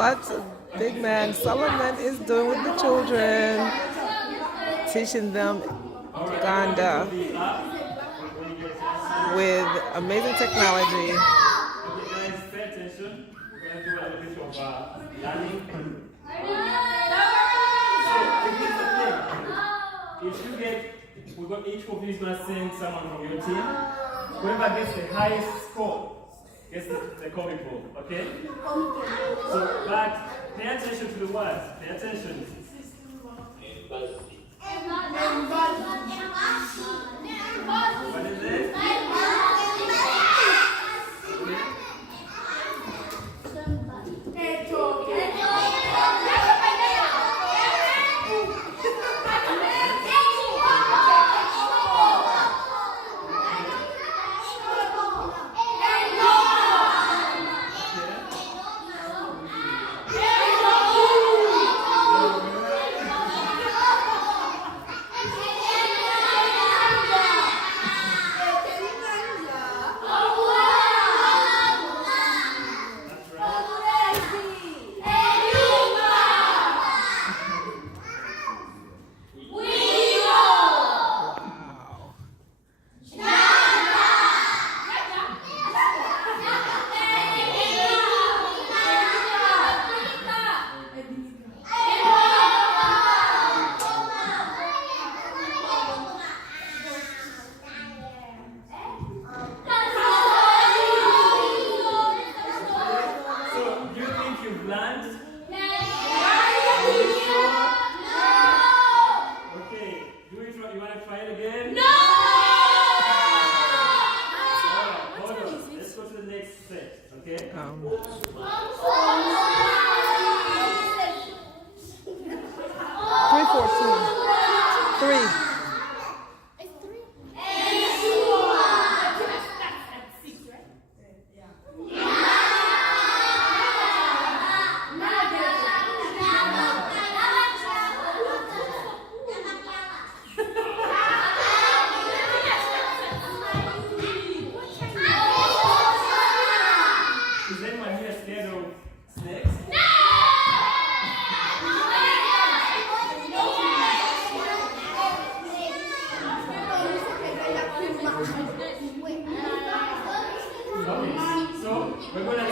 What big man Solomon is doing with the children, teaching them Uganda with amazing technology. Okay, guys, pay attention. We're going to do a little bit of learning. So, if you get, each of you is going to send someone from your team. Whoever gets the highest score gets the comic book, okay? So, but pay attention to the words. Pay attention. What is it? So we're gonna